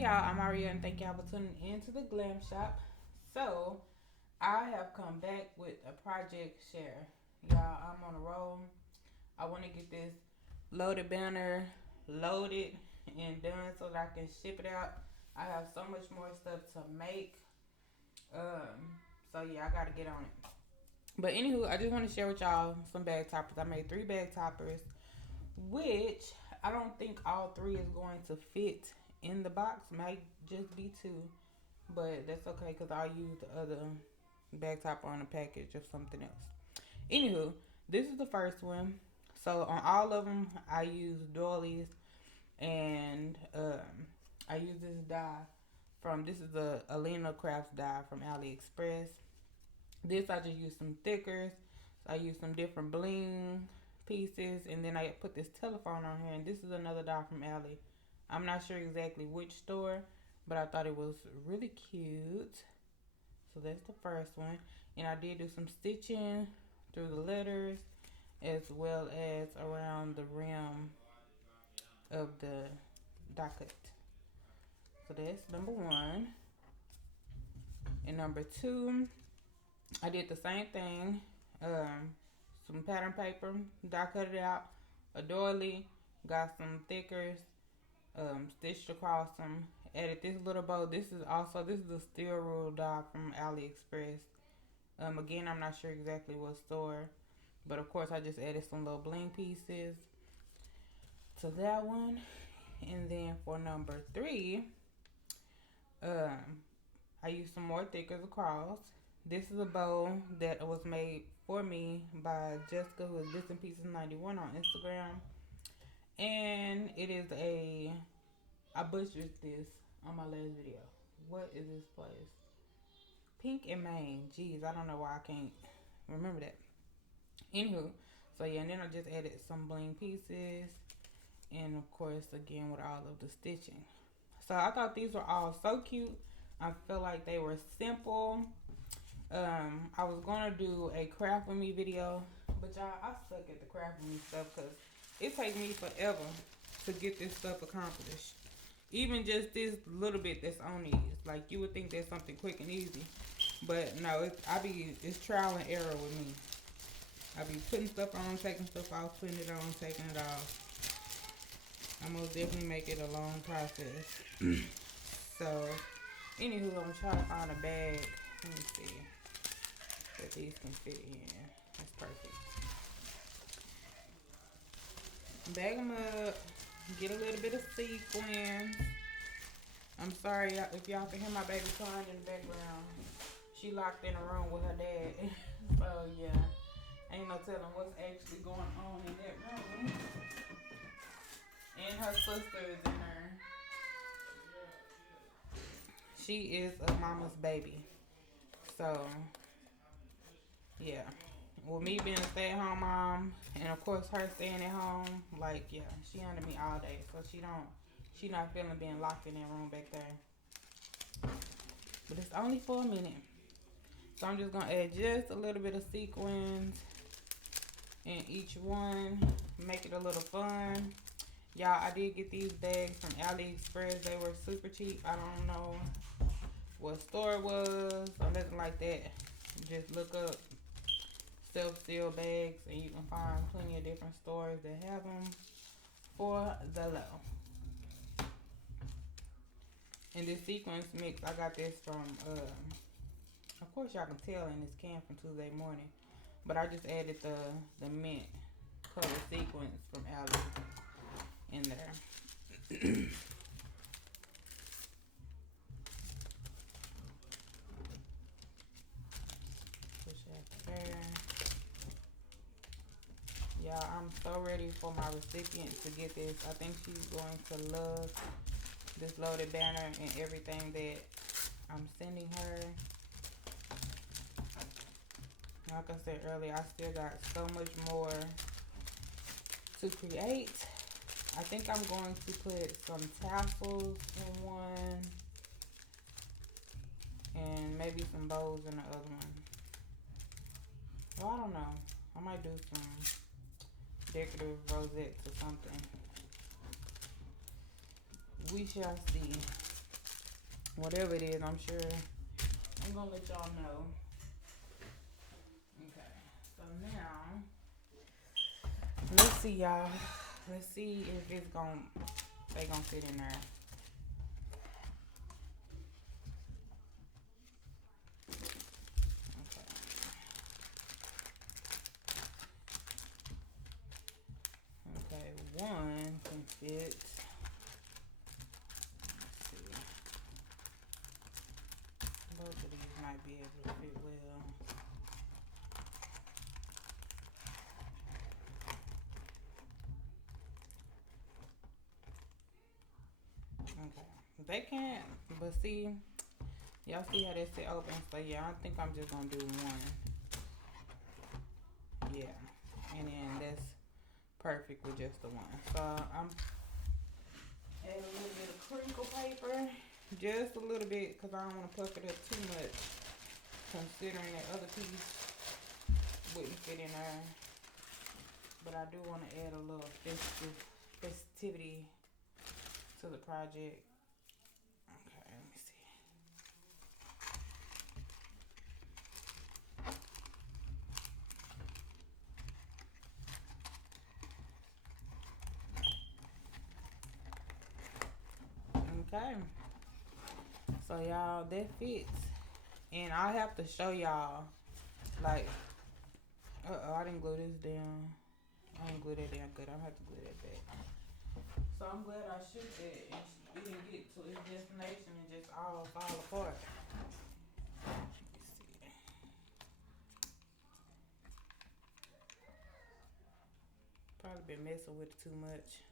Hey y'all, I'm Aria and thank y'all for tuning in to the Glam Shop. So, I have come back with a project share. Y'all, I'm on a roll. I want to get this loaded banner loaded and done so that I can ship it out. I have so much more stuff to make. So yeah, I gotta get on it. But anywho, I just want to share with y'all some bag toppers. I made 3 bag toppers, which I don't think all 3 is going to fit in the box. Might just be 2, but that's okay because I'll use the other bag topper on a package or something else. Anywho, this is the first one. So on all of them, I use doilies, and I use this dye from, this is the Alina Crafts dye from AliExpress. This I just use some thickers. So I use some different bling pieces, and then I put this telephone on here. And this is another dye from Ali. I'm not sure exactly which store, but I thought it was really cute. So that's the first one. And I did do some stitching through the letters as well as around the rim of the docket. So that's number 1. And number 2, I did the same thing. Some pattern paper, die cut it out, a doily, got some thickers, stitched across them, added this little bow. This is the steel rule die from AliExpress. Again, I'm not sure exactly what store, but of course I just added some little bling pieces to that one. And then for number 3, um, I used some more thickers across. This is a bow that was made for me by Jessica, who is Bits and Pieces 91 on Instagram. And it is I butchered this on my last video. What is this place? Pink and Maine. Jeez, I don't know why I can't remember that. Anywho, so yeah, and then I just added some bling pieces. And of course, again, with all of the stitching. So I thought these were all so cute. I feel like they were simple. I was gonna do a craft with me video, but y'all, I suck at the craft with me stuff because it takes me forever to get this stuff accomplished. Even just this little bit that's on these, like you would think there's something quick and easy, but no, it's trial and error with me. I be putting stuff on, taking stuff off, putting it on, taking it off. I most definitely make it a long process. So, anywho, I'm trying to find a bag. Let me see that these can fit in. That's perfect. Bag them up. Get a little bit of sequins. I'm sorry if y'all can hear my baby crying in the background. She locked in a room with her dad. So yeah, ain't no telling what's actually going on in that room. And her sister is in there. She is a mama's baby. So yeah, with me being a stay-at-home mom, and of course her staying at home, like yeah, she under me all day, so she not feeling being locked in that room back there. But it's only for a minute, so I'm just gonna add just a little bit of sequins in each one, make it a little fun. Y'all, I did get these bags from AliExpress. They were super cheap. I don't know what store it was or nothing like that. Just look up self-seal bags and you can find plenty of different stores that have them for the low. And this sequence mix, I got this from of course y'all can tell in this can from Tuesday Morning, but I just added the mint color sequence from Ali in there. Push that there. Y'all, I'm so ready for my recipient to get this. I think she's going to love this loaded banner and everything that I'm sending her. Like I said earlier, I still got so much more to create. I think I'm going to put some tassels in one and maybe some bows in the other one. Well, I don't know. I might do some decorative rosettes or something. We shall see. Whatever it is, I'm sure I'm gonna let y'all know. Okay, so now let's see, y'all. Let's see if they gonna fit in there. Okay, one can fit. Let's see. Both of these might be able to fit well. Okay, they can't, but see, y'all see how they sit open? So yeah, I think I'm just gonna do one. Yeah, and then that's perfect with just the one. So I'm add a little bit of crinkle paper, just a little bit, cause I don't want to puff it up too much, considering that other piece wouldn't fit in there. But I do want to add a little festivity to the project. Okay, let me see. Okay, so y'all, that fits, and I have to show y'all, like, I didn't glue this down. I didn't glue that down good. I'm gonna have to glue that back. So I'm glad I shook that and it didn't get to its destination and just all fall apart. Let's see. Probably been messing with it too much.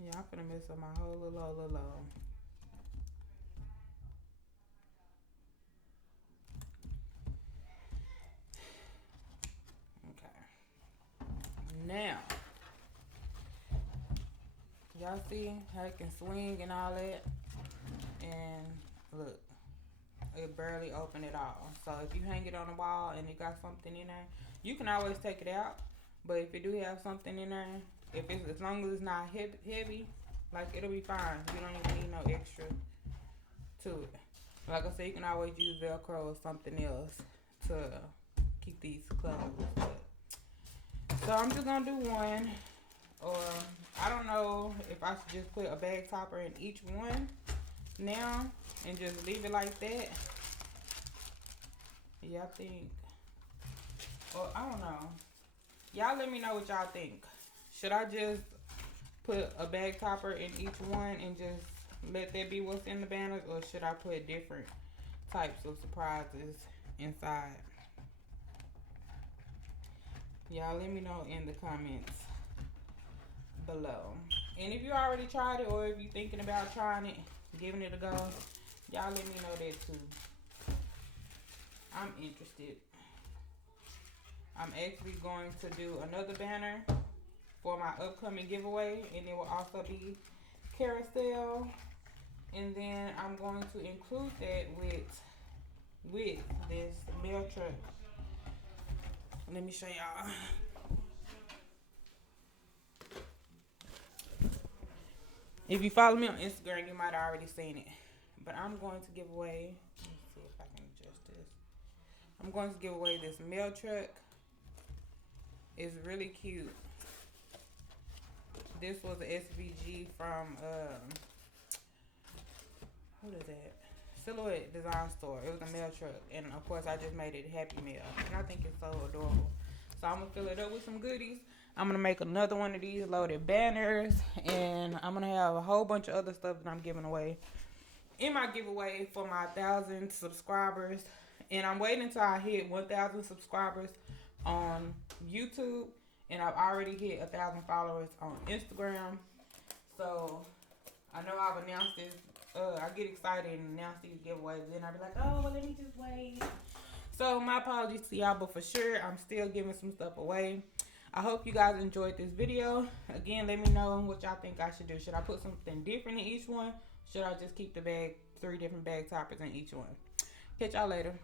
Yeah, I'm finna mess up my whole little. Okay. Now, y'all see how it can swing and all that? And look, it barely opened at all. So if you hang it on the wall and it got something in there, you can always take it out. But if it do have something in there, if it's as long as it's not heavy, like it'll be fine. You don't even need no extra to it. Like I said, you can always use Velcro or something else to keep these closed. So I'm just gonna do one, or I don't know if I should just put a bag topper in each one now and just leave it like that. Yeah, I think, or I don't know. Y'all let me know what y'all think. Should I just put a bag topper in each one and just let that be what's in the banners, or should I put different types of surprises inside? Y'all let me know in the comments below. And if you already tried it, or if you're thinking about trying it, giving it a go, y'all let me know that too. I'm interested. I'm actually going to do another banner for my upcoming giveaway, and it will also be carousel. And then I'm going to include that with this mail truck. Let me show y'all. If you follow me on Instagram, you might have already seen it. But I'm going to give away, let me see if I can adjust this. I'm going to give away this mail truck. It's really cute. This was an SVG from, what is that? Silhouette Design Store. It was a mail truck. And of course, I just made it Happy Mail. And I think it's so adorable. So I'm going to fill it up with some goodies. I'm going to make another one of these loaded banners. And I'm going to have a whole bunch of other stuff that I'm giving away in my giveaway for my 1,000 subscribers. And I'm waiting until I hit 1,000 subscribers on YouTube. And I've already hit 1,000 followers on Instagram. So I know I've announced this. I get excited and announce these giveaways. Then I'll be like, oh, well, let me just wait. So my apologies to y'all, but for sure, I'm still giving some stuff away. I hope you guys enjoyed this video. Again, let me know what y'all think I should do. Should I put something different in each one? Should I just keep the 3 different bag toppers in each one? Catch y'all later.